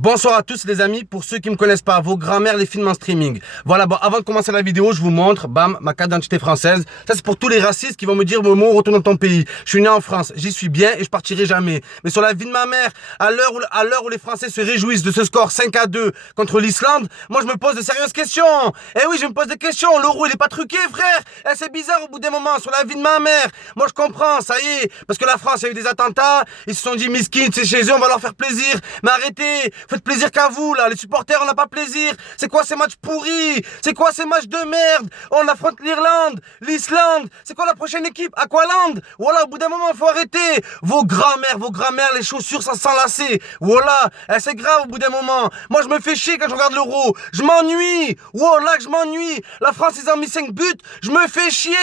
Bonsoir à tous les amis, pour ceux qui me connaissent pas, vos grands-mères les films en streaming. Voilà, bon, avant de commencer la vidéo, je vous montre, bam, ma carte d'identité française. Ça c'est pour tous les racistes qui vont me dire, Momo, retourne dans ton pays. Je suis né en France, j'y suis bien et je partirai jamais. Mais sur la vie de ma mère, à l'heure où les Français se réjouissent de ce score 5-2 contre l'Islande, moi je me pose de sérieuses questions. Eh oui, je me pose des questions, l'euro il est pas truqué frère. Eh, c'est bizarre au bout des moments, sur la vie de ma mère. Moi je comprends, ça y est, parce que la France a eu des attentats, ils se sont dit, miskin, c'est chez eux, on va leur faire plaisir. Mais arrêtez, faites plaisir qu'à vous, là. Les supporters, on n'a pas plaisir. C'est quoi ces matchs pourris? C'est quoi ces matchs de merde? On affronte l'Irlande, l'Islande. C'est quoi la prochaine équipe? Aqualand? Voilà, au bout d'un moment, faut arrêter. Vos grands-mères, les chaussures, ça sent lacé. Voilà. Eh, c'est grave au bout d'un moment. Moi, je me fais chier quand je regarde l'Euro. Je m'ennuie. Voilà que je m'ennuie. La France, ils ont mis 5 buts. Je me fais chier.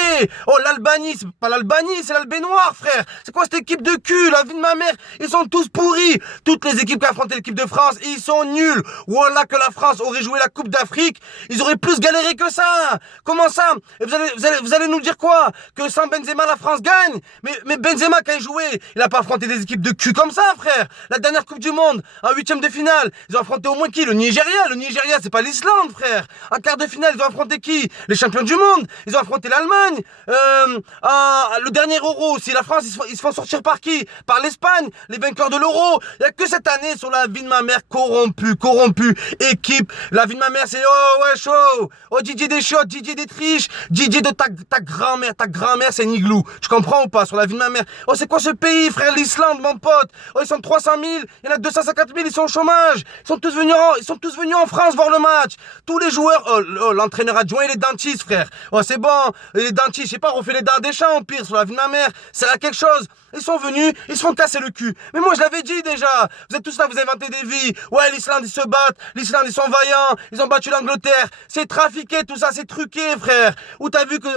Oh, l'Albanie, c'est pas l'Albanie, c'est l'Albénoir, frère. C'est quoi cette équipe de cul? La vie de ma mère, ils sont tous pourris. Toutes les équipes qui affrontent l'équipe de France, ils sont nuls. Voilà que la France aurait joué la Coupe d'Afrique, ils auraient plus galéré que ça. Comment ça? Et vous allez nous dire quoi? Que sans Benzema, la France gagne? Mais Benzema, quand il jouait, il a pas affronté des équipes de cul comme ça, frère. La dernière Coupe du Monde, en 8e de finale, ils ont affronté au moins qui? Le Nigeria. Le Nigeria, c'est pas l'Islande, frère. En quart de finale, ils ont affronté qui? Les champions du monde. Ils ont affronté l'Allemagne. Le dernier Euro, si la France, ils se font sortir par qui? Par l'Espagne, les vainqueurs de l'Euro. Il y a que cette année sur la vie de ma mère corrompu, équipe. La vie de ma mère, c'est oh ouais chaud, oh Didier Deschamps, Didier Détriche, Didier de ta grand-mère c'est Niglou. Tu comprends ou pas sur la vie de ma mère? Oh c'est quoi ce pays, frère? L'Islande, mon pote. Oh ils sont 300 000, il y en a 250 000, ils sont au chômage. Ils sont tous venus en France voir le match. Tous les joueurs, l'entraîneur adjoint il est dentiste, frère. Oh c'est bon, il est dentiste, je sais pas, refait les dents des champs, pire sur la vie de ma mère. C'est là quelque chose. Ils sont venus, ils se font casser le cul. Mais moi je l'avais dit déjà. Vous êtes tous là, vous inventez des vies. Ouais, l'Islande ils se battent, l'Islande ils sont vaillants, ils ont battu l'Angleterre. C'est trafiqué tout ça, c'est truqué frère. Où t'as vu que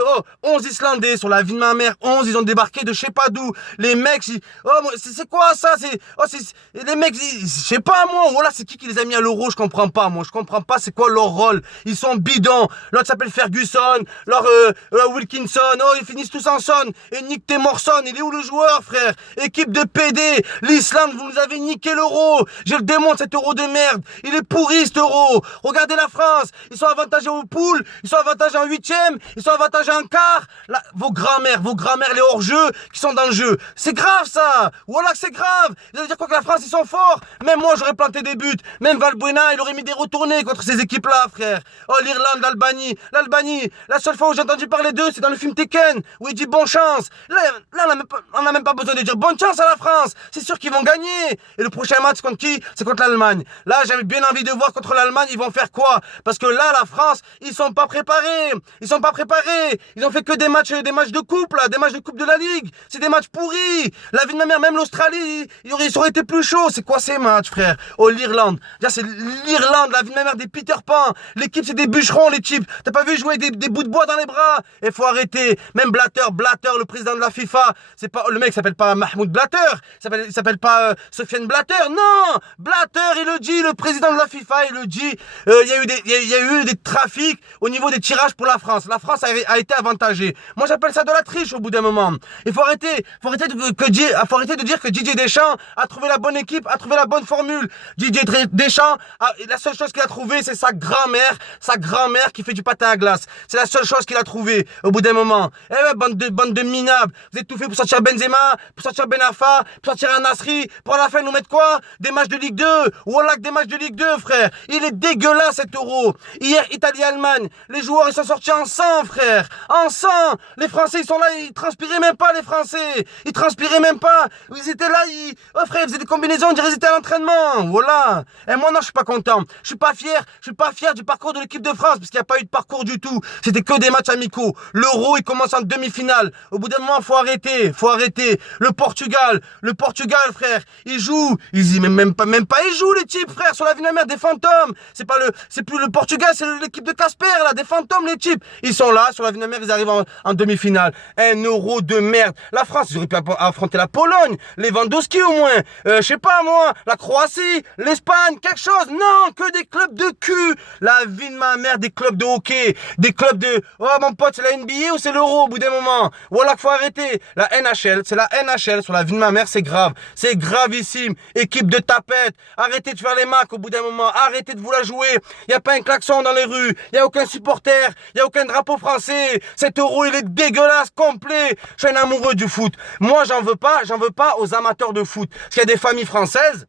11 Islandais sur la vie de ma mère, 11 ils ont débarqué de je sais pas d'où. Les mecs, c'est quoi ça? Les mecs, je sais pas moi. Voilà, c'est qui les a mis à l'Euro? Je comprends pas moi. Je comprends pas c'est quoi leur rôle. Ils sont bidons. L'autre s'appelle Ferguson, Wilkinson. Oh ils finissent tous en son. Et Nick Temorson, il est où le joueur frère? Équipe de PD. L'Islande, vous nous avez niqué l'Euro. Je le démontre cet Euro de merde. Il est pourri cet Euro. Regardez la France. Ils sont avantagés aux poules. Ils sont avantagés en 8e. Ils sont avantagés en quart. Là, vos grands-mères, les hors-jeux qui sont dans le jeu. C'est grave ça. Voilà que c'est grave. Vous allez dire quoi que la France, ils sont forts. Même moi, j'aurais planté des buts. Même Valbuena, il aurait mis des retournés contre ces équipes-là, frère. Oh, l'Irlande, l'Albanie. La seule fois où j'ai entendu parler d'eux, c'est dans le film Tekken, où il dit bonne chance. Là on n'a même pas besoin de dire bonne chance à la France. C'est sûr qu'ils vont gagner. Et le prochain match, c'est contre qui? C'est contre l'Allemagne. Là, j'avais bien envie de voir contre l'Allemagne, ils vont faire quoi? Parce que là, la France, ils sont pas préparés. Ils ont fait que des matchs de coupe, là, des matchs de coupe de la Ligue. C'est des matchs pourris. La vie de ma mère, même l'Australie, ils auraient été plus chauds. C'est quoi ces matchs, frère? Oh, l'Irlande. Déjà, c'est l'Irlande, la vie de ma mère, des Peter Pan. L'équipe, c'est des bûcherons, les types. T'as pas vu jouer des bouts de bois dans les bras? Et faut arrêter. Même Blatter, le président de la FIFA, c'est pas, le mec s'appelle pas Mahmoud Blatter. Il s'appelle pas Sofiane Blatter. Non! Blatter, il le dit, le président de la FIFA, il le dit. Il y a eu des trafics au niveau des tirages pour la France. La France a été avantagée. Moi, j'appelle ça de la triche au bout d'un moment. Il faut arrêter de dire que Didier Deschamps a trouvé la bonne équipe, a trouvé la bonne formule. Didier Deschamps, la seule chose qu'il a trouvé, c'est sa grand-mère qui fait du patin à glace. C'est la seule chose qu'il a trouvé au bout d'un moment. Eh ouais, bande de minables. Vous êtes tout fait pour sortir Benzema, pour sortir Ben Arfa, pour sortir un Nasri, pour à la fin nous mettre quoi? Des matchs de Ligue 2. Voilà que des matchs de Ligue 2, frère. Il est dégueulasse cet Euro. Hier, Italie-Allemagne, les joueurs ils sont sortis en sang, frère. En sang. Les Français ils sont là, ils transpiraient même pas les Français. Ils transpiraient même pas. Ils étaient là, frère, ils faisaient des combinaisons, on dirait qu'ils étaient à l'entraînement. Voilà. Et moi non, je suis pas content. Je suis pas fier du parcours de l'équipe de France parce qu'il n'y a pas eu de parcours du tout. C'était que des matchs amicaux. L'Euro, il commence en demi-finale. Au bout d'un moment, faut arrêter. Le Portugal, frère, ils jouent. Même pas, ils jouent les types, frère, sur la vie de la mer, des fantômes. C'est plus le Portugal, c'est l'équipe de Casper, là, des fantômes, les types. Ils sont là, sur la vie de la mer, ils arrivent en demi-finale. Un Euro de merde. La France, ils auraient pu affronter la Pologne, Lewandowski au moins. Je sais pas, moi, la Croatie, l'Espagne, quelque chose. Non, que des clubs de cul. La vie de ma mère, des clubs de hockey, des clubs de, oh, mon pote, c'est la NBA ou c'est l'Euro au bout d'un moment? Voilà qu'il faut arrêter. La NHL, c'est la la NHL, sur la vie de ma mère, c'est grave. C'est gravissime. Équipe de tapettes. Arrêtez de faire les macs au bout d'un moment. Arrêtez de vous la jouer. Il n'y a pas un klaxon dans les rues. Il n'y a aucun supporter. Il n'y a aucun drapeau français. Cet euro, il est dégueulasse, complet. Je suis un amoureux du foot. Moi, j'en veux pas aux amateurs de foot. Parce qu'il y a des familles françaises,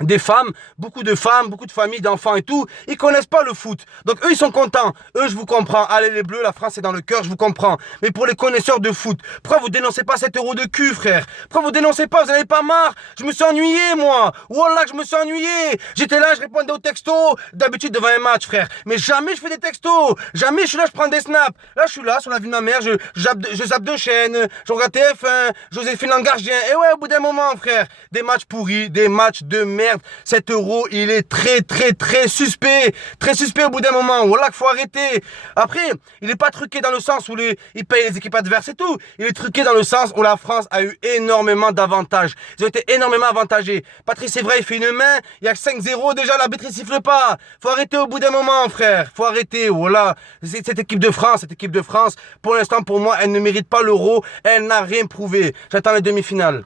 des femmes, beaucoup de familles, d'enfants et tout, ils connaissent pas le foot. Donc eux, ils sont contents. Eux, je vous comprends. Allez les Bleus, la France est dans le cœur, je vous comprends. Mais pour les connaisseurs de foot, pourquoi vous dénoncez pas cet euro de cul, frère? Pourquoi vous dénoncez pas? Vous n'en avez pas marre? Je me suis ennuyé, moi. Wallah, que je me suis ennuyé. J'étais là, je répondais aux textos, d'habitude devant un match, frère. Mais jamais je fais des textos. Jamais je suis là, je prends des snaps. Là, je suis là, sur la vie de ma mère, je zappe de chaîne, je regarde TF1, Joséphine Langargien. Et ouais, au bout d'un moment, frère, des matchs pourris, des matchs de merde. Cet euro, il est très suspect. Très suspect au bout d'un moment. Voilà qu'il faut arrêter. Après, il n'est pas truqué dans le sens où il paye les équipes adverses et tout. Il est truqué dans le sens où la France a eu énormément d'avantages. Ils ont été énormément avantagés. Patrice Evra, il fait une main. Il y a 5-0. Déjà, l'arbitre, il siffle pas. Faut arrêter au bout d'un moment, frère. Faut arrêter. Voilà. Cette équipe de France, pour l'instant, pour moi, elle ne mérite pas l'euro. Elle n'a rien prouvé. J'attends les demi-finales.